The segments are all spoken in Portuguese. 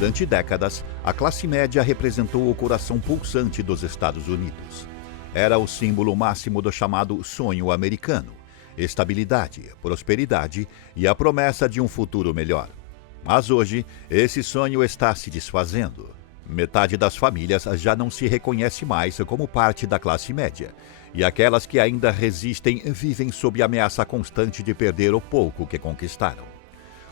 Durante décadas, a classe média representou o coração pulsante dos Estados Unidos. Era o símbolo máximo do chamado sonho americano: estabilidade, prosperidade e a promessa de um futuro melhor. Mas hoje, esse sonho está se desfazendo. Metade das famílias já não se reconhece mais como parte da classe média, e aquelas que ainda resistem vivem sob ameaça constante de perder o pouco que conquistaram.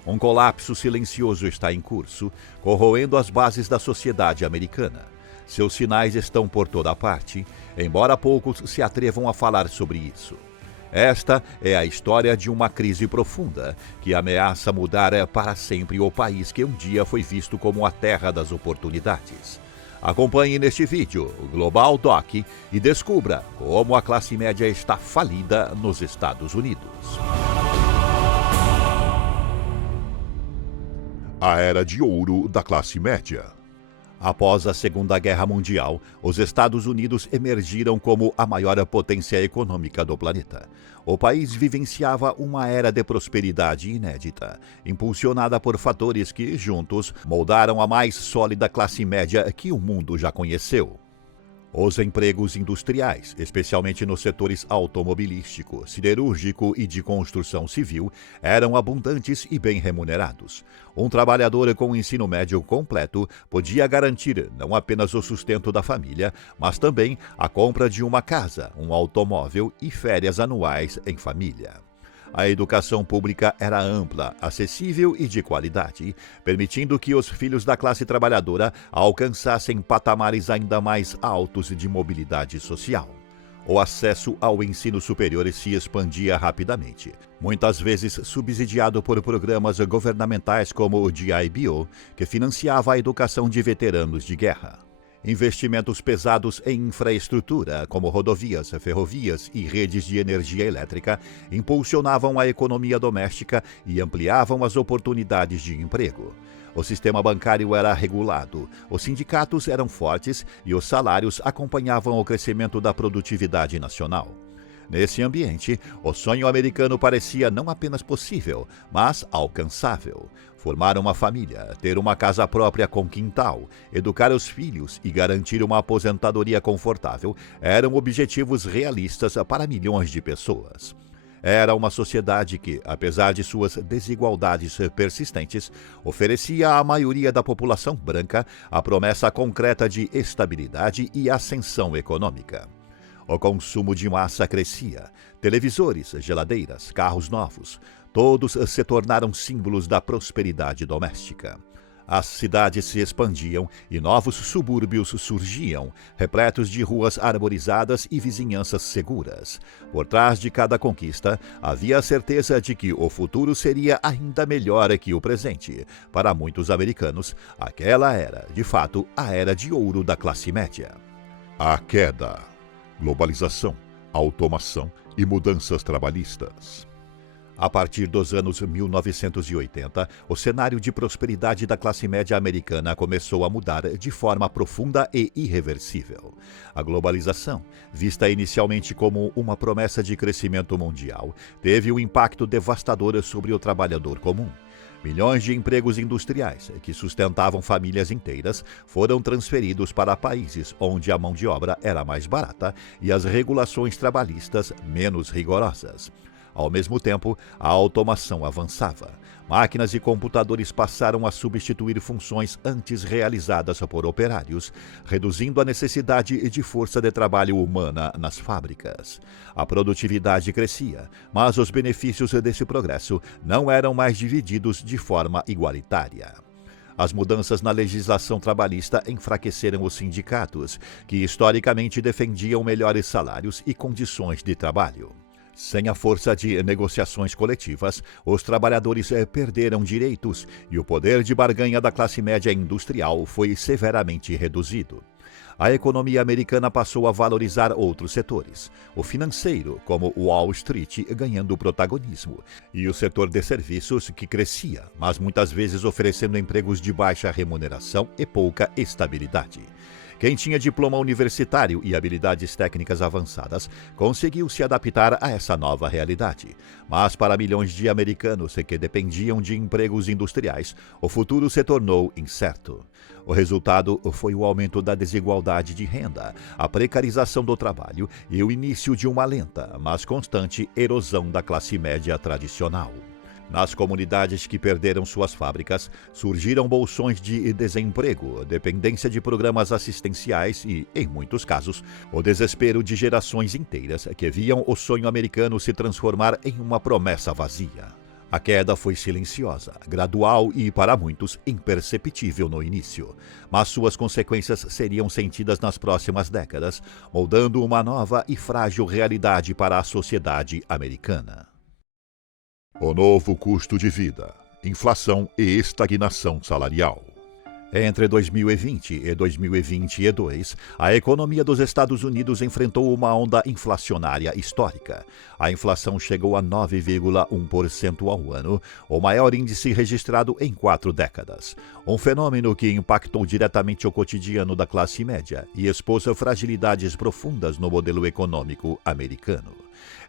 Um colapso silencioso está em curso, corroendo as bases da sociedade americana. Seus sinais estão por toda parte, embora poucos se atrevam a falar sobre isso. Esta é a história de uma crise profunda que ameaça mudar para sempre o país que um dia foi visto como a terra das oportunidades. Acompanhe neste vídeo o Global Doc e descubra como a classe média está falida nos Estados Unidos. A Era de Ouro da Classe Média. Após a Segunda Guerra Mundial, os Estados Unidos emergiram como a maior potência econômica do planeta. O país vivenciava uma era de prosperidade inédita, impulsionada por fatores que, juntos, moldaram a mais sólida classe média que o mundo já conheceu. Os empregos industriais, especialmente nos setores automobilístico, siderúrgico e de construção civil, eram abundantes e bem remunerados. Um trabalhador com ensino médio completo podia garantir não apenas o sustento da família, mas também a compra de uma casa, um automóvel e férias anuais em família. A educação pública era ampla, acessível e de qualidade, permitindo que os filhos da classe trabalhadora alcançassem patamares ainda mais altos de mobilidade social. O acesso ao ensino superior se expandia rapidamente, muitas vezes subsidiado por programas governamentais como o GI-Bill, que financiava a educação de veteranos de guerra. Investimentos pesados em infraestrutura, como rodovias, ferrovias e redes de energia elétrica, impulsionavam a economia doméstica e ampliavam as oportunidades de emprego. O sistema bancário era regulado, os sindicatos eram fortes e os salários acompanhavam o crescimento da produtividade nacional. Nesse ambiente, o sonho americano parecia não apenas possível, mas alcançável. Formar uma família, ter uma casa própria com quintal, educar os filhos e garantir uma aposentadoria confortável eram objetivos realistas para milhões de pessoas. Era uma sociedade que, apesar de suas desigualdades persistentes, oferecia à maioria da população branca a promessa concreta de estabilidade e ascensão econômica. O consumo de massa crescia. Televisores, geladeiras, carros novos, todos se tornaram símbolos da prosperidade doméstica. As cidades se expandiam e novos subúrbios surgiam, repletos de ruas arborizadas e vizinhanças seguras. Por trás de cada conquista, havia a certeza de que o futuro seria ainda melhor que o presente. Para muitos americanos, aquela era, de fato, a era de ouro da classe média. A queda. Globalização, automação e mudanças trabalhistas. A partir dos anos 1980, o cenário de prosperidade da classe média americana começou a mudar de forma profunda e irreversível. A globalização, vista inicialmente como uma promessa de crescimento mundial, teve um impacto devastador sobre o trabalhador comum. Milhões de empregos industriais, que sustentavam famílias inteiras, foram transferidos para países onde a mão de obra era mais barata e as regulações trabalhistas menos rigorosas. Ao mesmo tempo, a automação avançava. Máquinas e computadores passaram a substituir funções antes realizadas por operários, reduzindo a necessidade de força de trabalho humana nas fábricas. A produtividade crescia, mas os benefícios desse progresso não eram mais divididos de forma igualitária. As mudanças na legislação trabalhista enfraqueceram os sindicatos, que historicamente defendiam melhores salários e condições de trabalho. Sem a força de negociações coletivas, os trabalhadores perderam direitos e o poder de barganha da classe média industrial foi severamente reduzido. A economia americana passou a valorizar outros setores, o financeiro, como Wall Street, ganhando protagonismo, e o setor de serviços, que crescia, mas muitas vezes oferecendo empregos de baixa remuneração e pouca estabilidade. Quem tinha diploma universitário e habilidades técnicas avançadas conseguiu se adaptar a essa nova realidade. Mas para milhões de americanos que dependiam de empregos industriais, o futuro se tornou incerto. O resultado foi o aumento da desigualdade de renda, a precarização do trabalho e o início de uma lenta, mas constante erosão da classe média tradicional. Nas comunidades que perderam suas fábricas, surgiram bolsões de desemprego, dependência de programas assistenciais e, em muitos casos, o desespero de gerações inteiras que viam o sonho americano se transformar em uma promessa vazia. A queda foi silenciosa, gradual e, para muitos, imperceptível no início, mas suas consequências seriam sentidas nas próximas décadas, moldando uma nova e frágil realidade para a sociedade americana. O novo custo de vida, inflação e estagnação salarial. Entre 2020 e 2022, a economia dos Estados Unidos enfrentou uma onda inflacionária histórica. A inflação chegou a 9,1% ao ano, o maior índice registrado em 4 décadas. Um fenômeno que impactou diretamente o cotidiano da classe média e expôs fragilidades profundas no modelo econômico americano.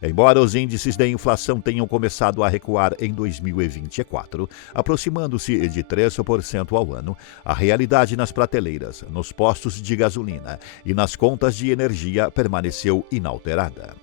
Embora os índices de inflação tenham começado a recuar em 2024, aproximando-se de 3% ao ano, a realidade nas prateleiras, nos postos de gasolina e nas contas de energia permaneceu inalterada.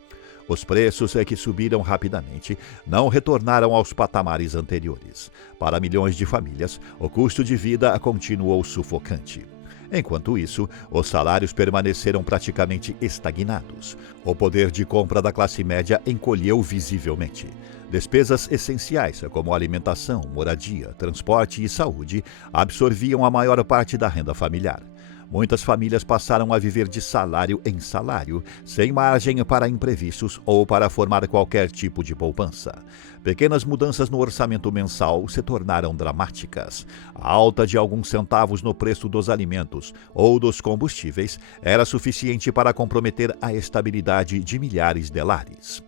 Os preços que subiram rapidamente não retornaram aos patamares anteriores. Para milhões de famílias, o custo de vida continuou sufocante. Enquanto isso, os salários permaneceram praticamente estagnados. O poder de compra da classe média encolheu visivelmente. Despesas essenciais, como alimentação, moradia, transporte e saúde, absorviam a maior parte da renda familiar. Muitas famílias passaram a viver de salário em salário, sem margem para imprevistos ou para formar qualquer tipo de poupança. Pequenas mudanças no orçamento mensal se tornaram dramáticas. A alta de alguns centavos no preço dos alimentos ou dos combustíveis era suficiente para comprometer a estabilidade de milhares de lares.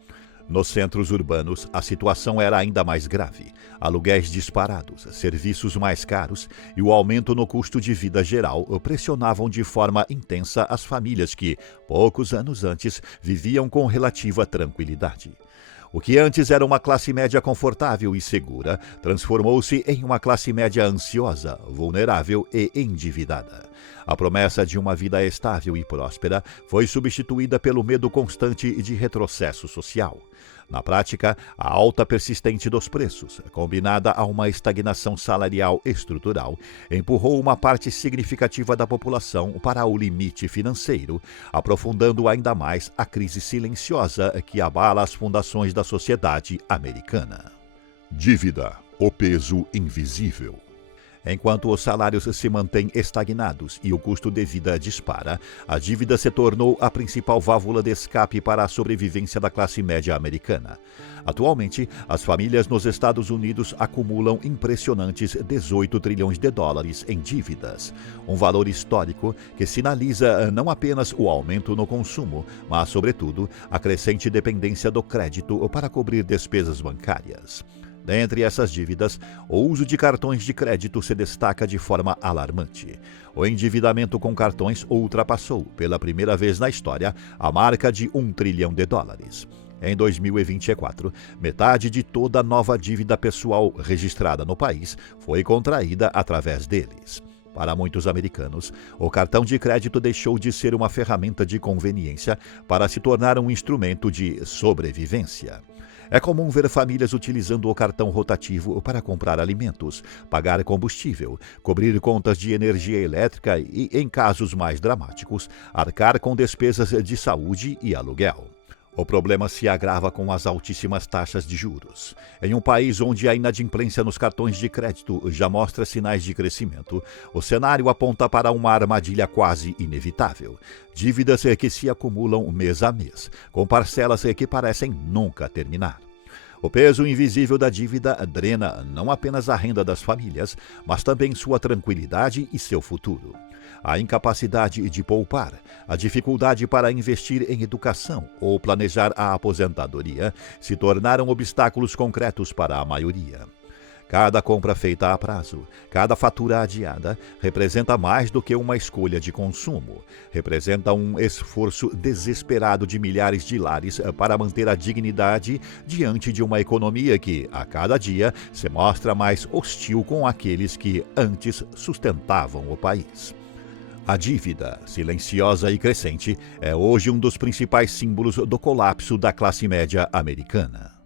Nos centros urbanos, a situação era ainda mais grave. Aluguéis disparados, serviços mais caros e o aumento no custo de vida geral pressionavam de forma intensa as famílias que, poucos anos antes, viviam com relativa tranquilidade. O que antes era uma classe média confortável e segura, transformou-se em uma classe média ansiosa, vulnerável e endividada. A promessa de uma vida estável e próspera foi substituída pelo medo constante de retrocesso social. Na prática, a alta persistente dos preços, combinada a uma estagnação salarial estrutural, empurrou uma parte significativa da população para o limite financeiro, aprofundando ainda mais a crise silenciosa que abala as fundações da sociedade americana. Dívida, o peso invisível. Enquanto os salários se mantêm estagnados e o custo de vida dispara, a dívida se tornou a principal válvula de escape para a sobrevivência da classe média americana. Atualmente, as famílias nos Estados Unidos acumulam impressionantes 18 trilhões de dólares em dívidas, um valor histórico que sinaliza não apenas o aumento no consumo, mas, sobretudo, a crescente dependência do crédito para cobrir despesas bancárias. Dentre essas dívidas, o uso de cartões de crédito se destaca de forma alarmante. O endividamento com cartões ultrapassou, pela primeira vez na história, a marca de 1 trilhão de dólares. Em 2024, metade de toda a nova dívida pessoal registrada no país foi contraída através deles. Para muitos americanos, o cartão de crédito deixou de ser uma ferramenta de conveniência para se tornar um instrumento de sobrevivência. É comum ver famílias utilizando o cartão rotativo para comprar alimentos, pagar combustível, cobrir contas de energia elétrica e, em casos mais dramáticos, arcar com despesas de saúde e aluguel. O problema se agrava com as altíssimas taxas de juros. Em um país onde a inadimplência nos cartões de crédito já mostra sinais de crescimento, o cenário aponta para uma armadilha quase inevitável. Dívidas que se acumulam mês a mês, com parcelas que parecem nunca terminar. O peso invisível da dívida drena não apenas a renda das famílias, mas também sua tranquilidade e seu futuro. A incapacidade de poupar, a dificuldade para investir em educação ou planejar a aposentadoria se tornaram obstáculos concretos para a maioria. Cada compra feita a prazo, cada fatura adiada, representa mais do que uma escolha de consumo. Representa um esforço desesperado de milhares de lares para manter a dignidade diante de uma economia que, a cada dia, se mostra mais hostil com aqueles que antes sustentavam o país. A dívida, silenciosa e crescente, é hoje um dos principais símbolos do colapso da classe média americana.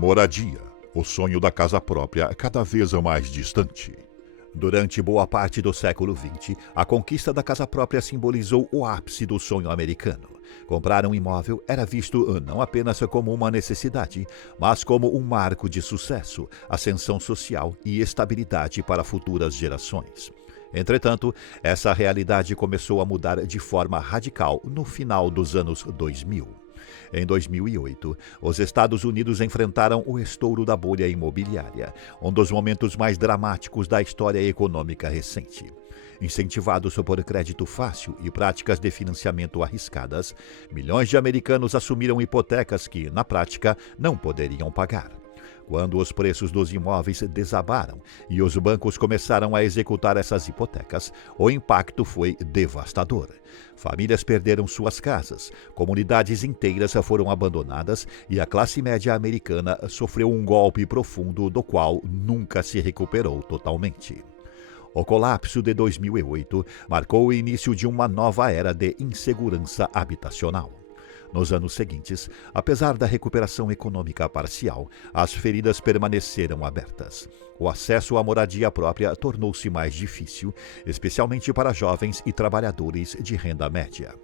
Moradia, o sonho da casa própria cada vez mais distante. Durante boa parte do século XX, a conquista da casa própria simbolizou o ápice do sonho americano. Comprar um imóvel era visto não apenas como uma necessidade, mas como um marco de sucesso, ascensão social e estabilidade para futuras gerações. Entretanto, essa realidade começou a mudar de forma radical no final dos anos 2000. Em 2008, os Estados Unidos enfrentaram o estouro da bolha imobiliária, um dos momentos mais dramáticos da história econômica recente. Incentivados por crédito fácil e práticas de financiamento arriscadas, milhões de americanos assumiram hipotecas que, na prática, não poderiam pagar. Quando os preços dos imóveis desabaram e os bancos começaram a executar essas hipotecas, o impacto foi devastador. Famílias perderam suas casas, comunidades inteiras foram abandonadas e a classe média americana sofreu um golpe profundo do qual nunca se recuperou totalmente. O colapso de 2008 marcou o início de uma nova era de insegurança habitacional. Nos anos seguintes, apesar da recuperação econômica parcial, as feridas permaneceram abertas. O acesso à moradia própria tornou-se mais difícil, especialmente para jovens e trabalhadores de renda média.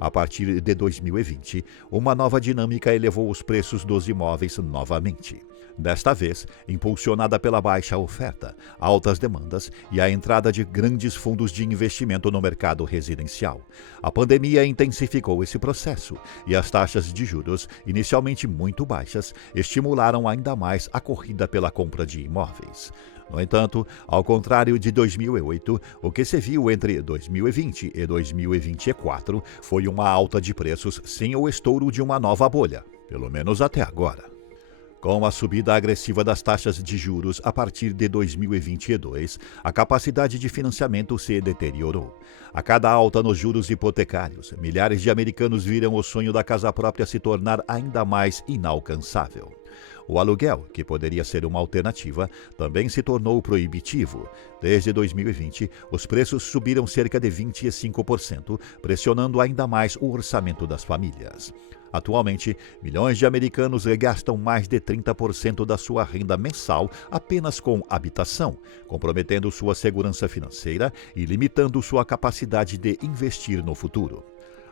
A partir de 2020, uma nova dinâmica elevou os preços dos imóveis novamente. Desta vez, impulsionada pela baixa oferta, altas demandas e a entrada de grandes fundos de investimento no mercado residencial. A pandemia intensificou esse processo e as taxas de juros, inicialmente muito baixas, estimularam ainda mais a corrida pela compra de imóveis. No entanto, ao contrário de 2008, o que se viu entre 2020 e 2024 foi uma alta de preços sem o estouro de uma nova bolha, pelo menos até agora. Com a subida agressiva das taxas de juros a partir de 2022, a capacidade de financiamento se deteriorou. A cada alta nos juros hipotecários, milhares de americanos viram o sonho da casa própria se tornar ainda mais inalcançável. O aluguel, que poderia ser uma alternativa, também se tornou proibitivo. Desde 2020, os preços subiram cerca de 25%, pressionando ainda mais o orçamento das famílias. Atualmente, milhões de americanos gastam mais de 30% da sua renda mensal apenas com habitação, comprometendo sua segurança financeira e limitando sua capacidade de investir no futuro.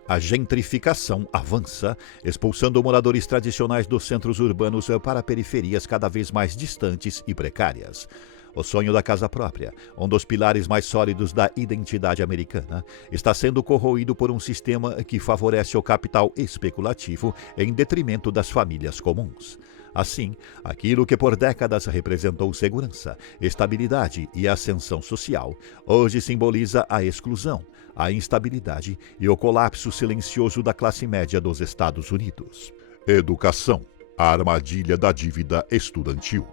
A gentrificação avança, expulsando moradores tradicionais dos centros urbanos para periferias cada vez mais distantes e precárias. O sonho da casa própria, um dos pilares mais sólidos da identidade americana, está sendo corroído por um sistema que favorece o capital especulativo em detrimento das famílias comuns. Assim, aquilo que por décadas representou segurança, estabilidade e ascensão social, hoje simboliza a exclusão, a instabilidade e o colapso silencioso da classe média dos Estados Unidos. Educação, a armadilha da dívida estudantil.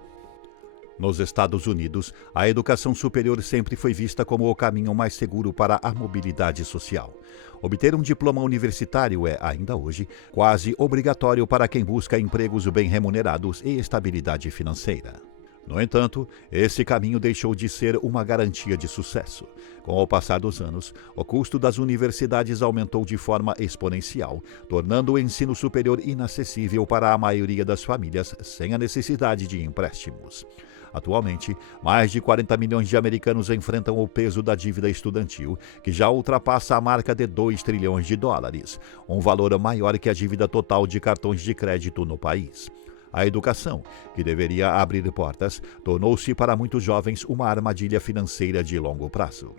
Nos Estados Unidos, a educação superior sempre foi vista como o caminho mais seguro para a mobilidade social. Obter um diploma universitário é, ainda hoje, quase obrigatório para quem busca empregos bem remunerados e estabilidade financeira. No entanto, esse caminho deixou de ser uma garantia de sucesso. Com o passar dos anos, o custo das universidades aumentou de forma exponencial, tornando o ensino superior inacessível para a maioria das famílias sem a necessidade de empréstimos. Atualmente, mais de 40 milhões de americanos enfrentam o peso da dívida estudantil, que já ultrapassa a marca de 2 trilhões de dólares, um valor maior que a dívida total de cartões de crédito no país. A educação, que deveria abrir portas, tornou-se para muitos jovens uma armadilha financeira de longo prazo.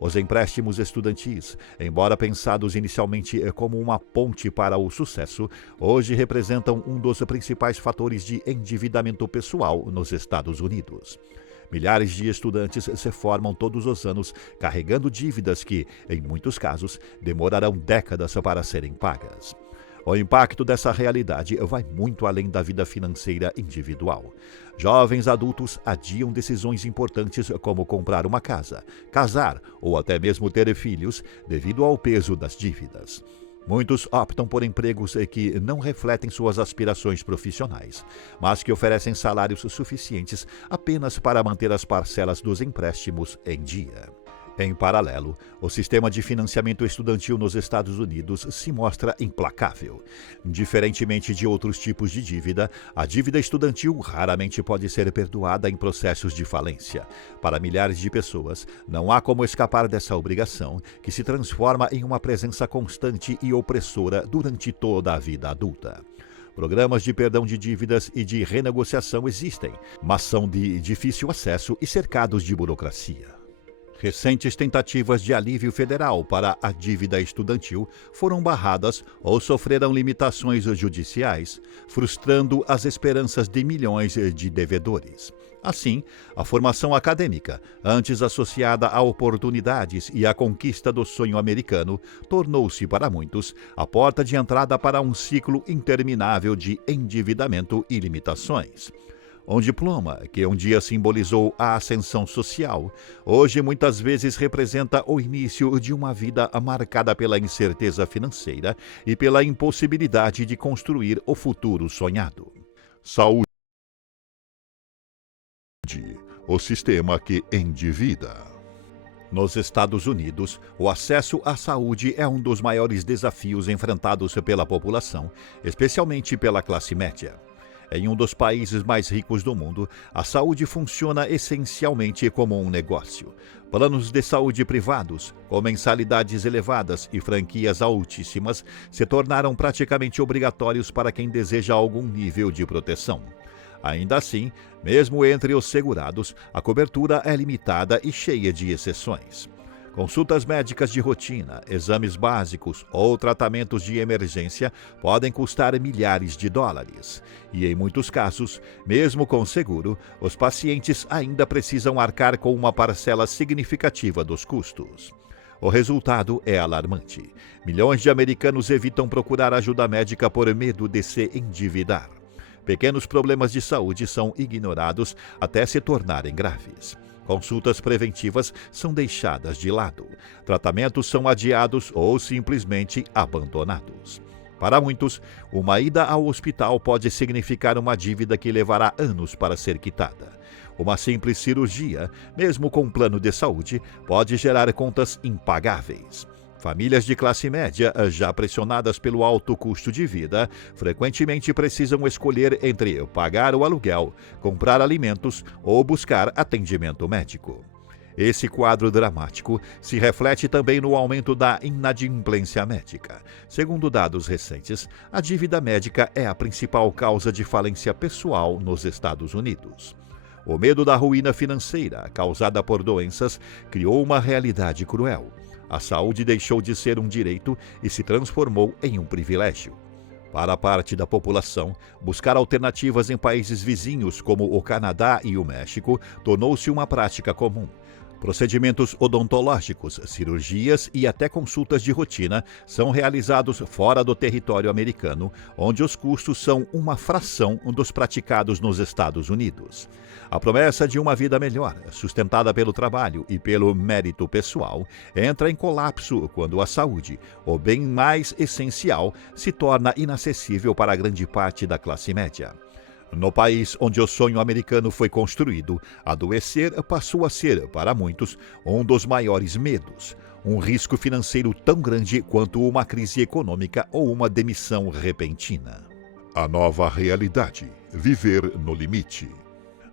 Os empréstimos estudantis, embora pensados inicialmente como uma ponte para o sucesso, hoje representam um dos principais fatores de endividamento pessoal nos Estados Unidos. Milhares de estudantes se formam todos os anos carregando dívidas que, em muitos casos, demorarão décadas para serem pagas. O impacto dessa realidade vai muito além da vida financeira individual. Jovens adultos adiam decisões importantes como comprar uma casa, casar ou até mesmo ter filhos devido ao peso das dívidas. Muitos optam por empregos que não refletem suas aspirações profissionais, mas que oferecem salários suficientes apenas para manter as parcelas dos empréstimos em dia. Em paralelo, o sistema de financiamento estudantil nos Estados Unidos se mostra implacável. Diferentemente de outros tipos de dívida, a dívida estudantil raramente pode ser perdoada em processos de falência. Para milhares de pessoas, não há como escapar dessa obrigação, que se transforma em uma presença constante e opressora durante toda a vida adulta. Programas de perdão de dívidas e de renegociação existem, mas são de difícil acesso e cercados de burocracia. Recentes tentativas de alívio federal para a dívida estudantil foram barradas ou sofreram limitações judiciais, frustrando as esperanças de milhões de devedores. Assim, a formação acadêmica, antes associada a oportunidades e à conquista do sonho americano, tornou-se para muitos a porta de entrada para um ciclo interminável de endividamento e limitações. Um diploma, que um dia simbolizou a ascensão social, hoje muitas vezes representa o início de uma vida marcada pela incerteza financeira e pela impossibilidade de construir o futuro sonhado. Saúde, o sistema que endivida. Nos Estados Unidos, o acesso à saúde é um dos maiores desafios enfrentados pela população, especialmente pela classe média. Em um dos países mais ricos do mundo, a saúde funciona essencialmente como um negócio. Planos de saúde privados, com mensalidades elevadas e franquias altíssimas, se tornaram praticamente obrigatórios para quem deseja algum nível de proteção. Ainda assim, mesmo entre os segurados, a cobertura é limitada e cheia de exceções. Consultas médicas de rotina, exames básicos ou tratamentos de emergência podem custar milhares de dólares. E, em muitos casos, mesmo com seguro, os pacientes ainda precisam arcar com uma parcela significativa dos custos. O resultado é alarmante. Milhões de americanos evitam procurar ajuda médica por medo de se endividar. Pequenos problemas de saúde são ignorados até se tornarem graves. Consultas preventivas são deixadas de lado. Tratamentos são adiados ou simplesmente abandonados. Para muitos, uma ida ao hospital pode significar uma dívida que levará anos para ser quitada. Uma simples cirurgia, mesmo com plano de saúde, pode gerar contas impagáveis. Famílias de classe média, já pressionadas pelo alto custo de vida, frequentemente precisam escolher entre pagar o aluguel, comprar alimentos ou buscar atendimento médico. Esse quadro dramático se reflete também no aumento da inadimplência médica. Segundo dados recentes, a dívida médica é a principal causa de falência pessoal nos Estados Unidos. O medo da ruína financeira, causada por doenças, criou uma realidade cruel. A saúde deixou de ser um direito e se transformou em um privilégio. Para parte da população, buscar alternativas em países vizinhos como o Canadá e o México tornou-se uma prática comum. Procedimentos odontológicos, cirurgias e até consultas de rotina são realizados fora do território americano, onde os custos são uma fração dos praticados nos Estados Unidos. A promessa de uma vida melhor, sustentada pelo trabalho e pelo mérito pessoal, entra em colapso quando a saúde, o bem mais essencial, se torna inacessível para grande parte da classe média. No país onde o sonho americano foi construído, adoecer passou a ser, para muitos, um dos maiores medos. Um risco financeiro tão grande quanto uma crise econômica ou uma demissão repentina. A nova realidade: viver no limite.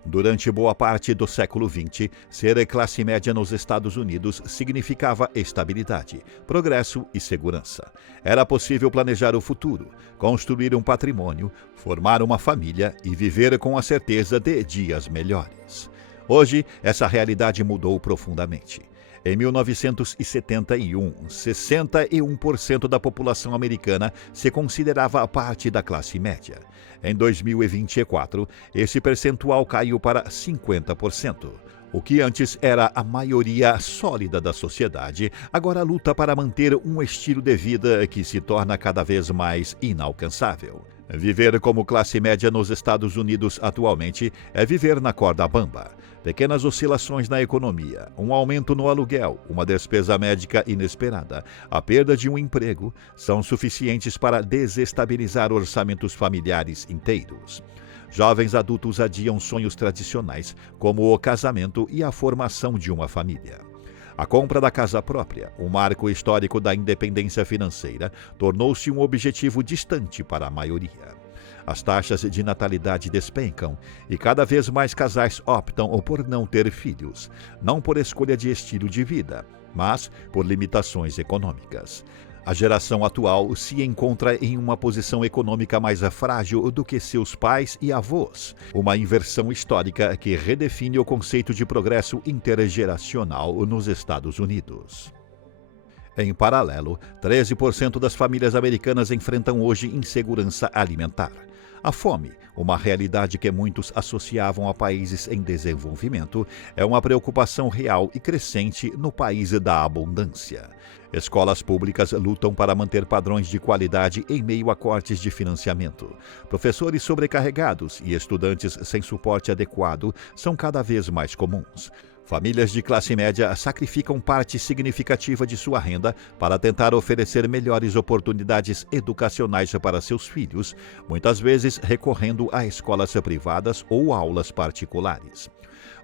Durante boa parte do século XX, ser classe média nos Estados Unidos significava estabilidade, progresso e segurança. Era possível planejar o futuro, construir um patrimônio, formar uma família e viver com a certeza de dias melhores. Hoje, essa realidade mudou profundamente. Em 1971, 61% da população americana se considerava parte da classe média. Em 2024, esse percentual caiu para 50%. O que antes era a maioria sólida da sociedade, agora luta para manter um estilo de vida que se torna cada vez mais inalcançável. Viver como classe média nos Estados Unidos atualmente é viver na corda bamba. Pequenas oscilações na economia, um aumento no aluguel, uma despesa médica inesperada, a perda de um emprego, são suficientes para desestabilizar orçamentos familiares inteiros. Jovens adultos adiam sonhos tradicionais, como o casamento e a formação de uma família. A compra da casa própria, um marco histórico da independência financeira, tornou-se um objetivo distante para a maioria. As taxas de natalidade despencam e cada vez mais casais optam por não ter filhos, não por escolha de estilo de vida, mas por limitações econômicas. A geração atual se encontra em uma posição econômica mais frágil do que seus pais e avós, uma inversão histórica que redefine o conceito de progresso intergeracional nos Estados Unidos. Em paralelo, 13% das famílias americanas enfrentam hoje insegurança alimentar. A fome, uma realidade que muitos associavam a países em desenvolvimento, é uma preocupação real e crescente no país da abundância. Escolas públicas lutam para manter padrões de qualidade em meio a cortes de financiamento. Professores sobrecarregados e estudantes sem suporte adequado são cada vez mais comuns. Famílias de classe média sacrificam parte significativa de sua renda para tentar oferecer melhores oportunidades educacionais para seus filhos, muitas vezes recorrendo a escolas privadas ou aulas particulares.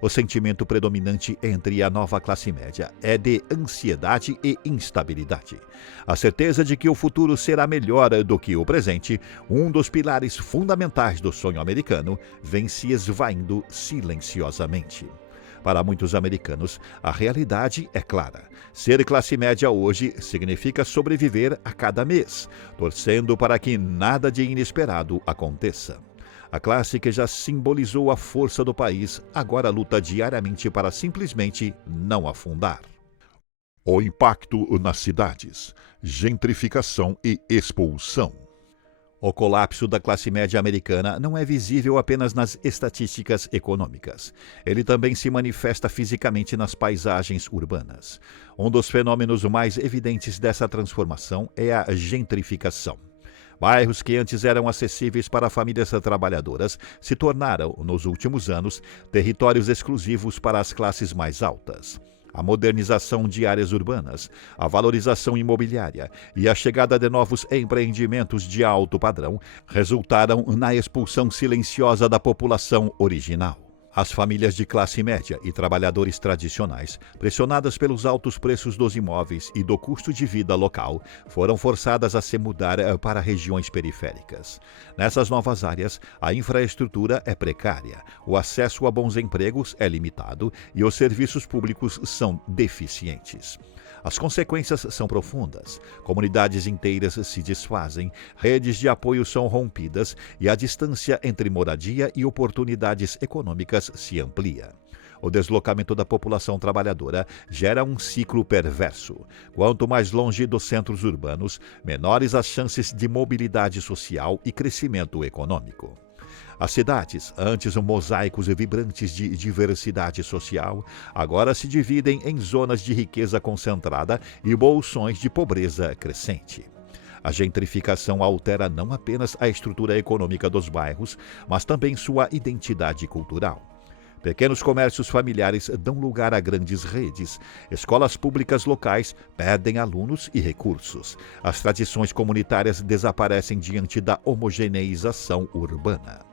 O sentimento predominante entre a nova classe média é de ansiedade e instabilidade. A certeza de que o futuro será melhor do que o presente, um dos pilares fundamentais do sonho americano, vem se esvaindo silenciosamente. Para muitos americanos, a realidade é clara. Ser classe média hoje significa sobreviver a cada mês, torcendo para que nada de inesperado aconteça. A classe que já simbolizou a força do país agora luta diariamente para simplesmente não afundar. O impacto nas cidades, gentrificação e expulsão. O colapso da classe média americana não é visível apenas nas estatísticas econômicas. Ele também se manifesta fisicamente nas paisagens urbanas. Um dos fenômenos mais evidentes dessa transformação é a gentrificação. Bairros que antes eram acessíveis para famílias trabalhadoras se tornaram, nos últimos anos, territórios exclusivos para as classes mais altas. A modernização de áreas urbanas, a valorização imobiliária e a chegada de novos empreendimentos de alto padrão resultaram na expulsão silenciosa da população original. As famílias de classe média e trabalhadores tradicionais, pressionadas pelos altos preços dos imóveis e do custo de vida local, foram forçadas a se mudar para regiões periféricas. Nessas novas áreas, a infraestrutura é precária, o acesso a bons empregos é limitado e os serviços públicos são deficientes. As consequências são profundas. Comunidades inteiras se desfazem, redes de apoio são rompidas e a distância entre moradia e oportunidades econômicas se amplia. O deslocamento da população trabalhadora gera um ciclo perverso. Quanto mais longe dos centros urbanos, menores as chances de mobilidade social e crescimento econômico. As cidades, antes mosaicos vibrantes de diversidade social, agora se dividem em zonas de riqueza concentrada e bolsões de pobreza crescente. A gentrificação altera não apenas a estrutura econômica dos bairros, mas também sua identidade cultural. Pequenos comércios familiares dão lugar a grandes redes. Escolas públicas locais perdem alunos e recursos. As tradições comunitárias desaparecem diante da homogeneização urbana.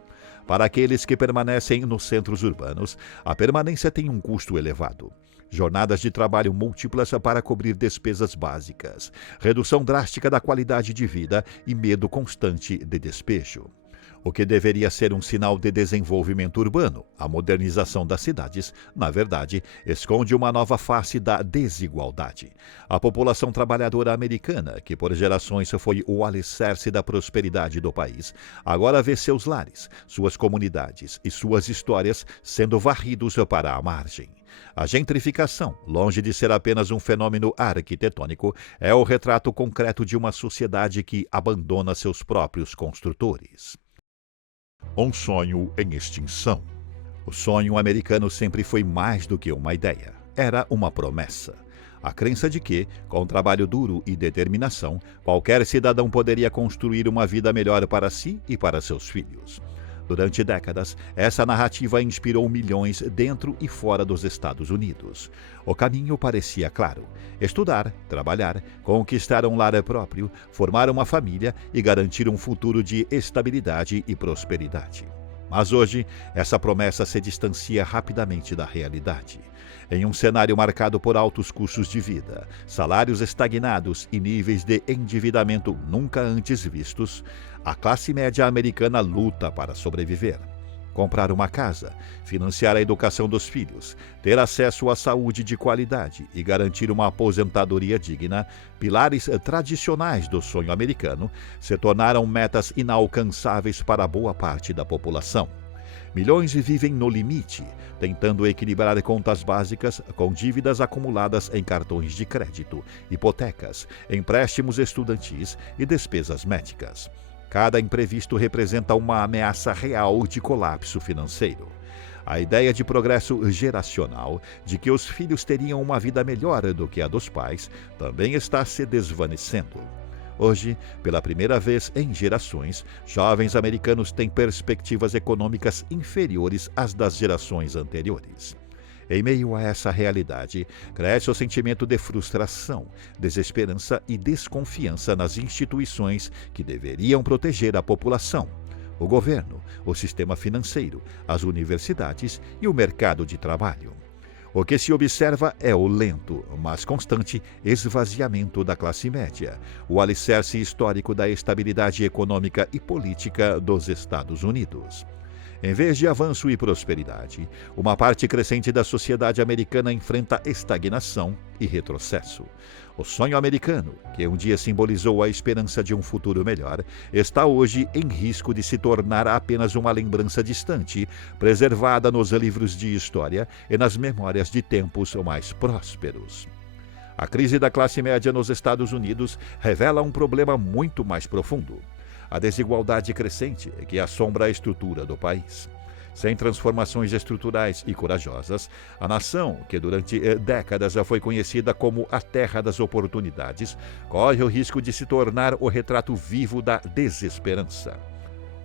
Para aqueles que permanecem nos centros urbanos, a permanência tem um custo elevado. Jornadas de trabalho múltiplas para cobrir despesas básicas, redução drástica da qualidade de vida e medo constante de despejo. O que deveria ser um sinal de desenvolvimento urbano, a modernização das cidades, na verdade, esconde uma nova face da desigualdade. A população trabalhadora americana, que por gerações foi o alicerce da prosperidade do país, agora vê seus lares, suas comunidades e suas histórias sendo varridos para a margem. A gentrificação, longe de ser apenas um fenômeno arquitetônico, é o retrato concreto de uma sociedade que abandona seus próprios construtores. Um sonho em extinção. O sonho americano sempre foi mais do que uma ideia. Era uma promessa. A crença de que, com trabalho duro e determinação, qualquer cidadão poderia construir uma vida melhor para si e para seus filhos. Durante décadas, essa narrativa inspirou milhões dentro e fora dos Estados Unidos. O caminho parecia claro: estudar, trabalhar, conquistar um lar próprio, formar uma família e garantir um futuro de estabilidade e prosperidade. Mas hoje, essa promessa se distancia rapidamente da realidade. Em um cenário marcado por altos custos de vida, salários estagnados e níveis de endividamento nunca antes vistos, a classe média americana luta para sobreviver. Comprar uma casa, financiar a educação dos filhos, ter acesso à saúde de qualidade e garantir uma aposentadoria digna, pilares tradicionais do sonho americano, se tornaram metas inalcançáveis para boa parte da população. Milhões vivem no limite, tentando equilibrar contas básicas com dívidas acumuladas em cartões de crédito, hipotecas, empréstimos estudantis e despesas médicas. Cada imprevisto representa uma ameaça real de colapso financeiro. A ideia de progresso geracional, de que os filhos teriam uma vida melhor do que a dos pais, também está se desvanecendo. Hoje, pela primeira vez em gerações, jovens americanos têm perspectivas econômicas inferiores às das gerações anteriores. Em meio a essa realidade, cresce o sentimento de frustração, desesperança e desconfiança nas instituições que deveriam proteger a população: o governo, o sistema financeiro, as universidades e o mercado de trabalho. O que se observa é o lento, mas constante esvaziamento da classe média, o alicerce histórico da estabilidade econômica e política dos Estados Unidos. Em vez de avanço e prosperidade, uma parte crescente da sociedade americana enfrenta estagnação e retrocesso. O sonho americano, que um dia simbolizou a esperança de um futuro melhor, está hoje em risco de se tornar apenas uma lembrança distante, preservada nos livros de história e nas memórias de tempos mais prósperos. A crise da classe média nos Estados Unidos revela um problema muito mais profundo: a desigualdade crescente que assombra a estrutura do país. Sem transformações estruturais e corajosas, a nação, que durante décadas já foi conhecida como a terra das oportunidades, corre o risco de se tornar o retrato vivo da desesperança.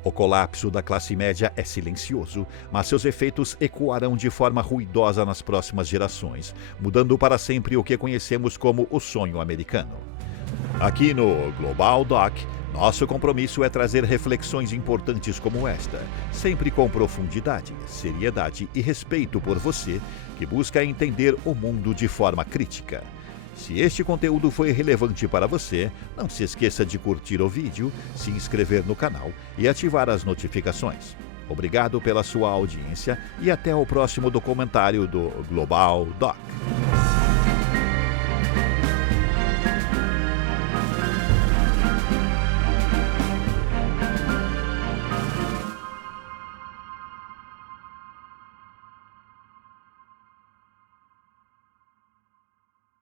O colapso da classe média é silencioso, mas seus efeitos ecoarão de forma ruidosa nas próximas gerações, mudando para sempre o que conhecemos como o sonho americano. Aqui no Global Doc, nosso compromisso é trazer reflexões importantes como esta, sempre com profundidade, seriedade e respeito por você, que busca entender o mundo de forma crítica. Se este conteúdo foi relevante para você, não se esqueça de curtir o vídeo, se inscrever no canal e ativar as notificações. Obrigado pela sua audiência e até o próximo documentário do Global Doc.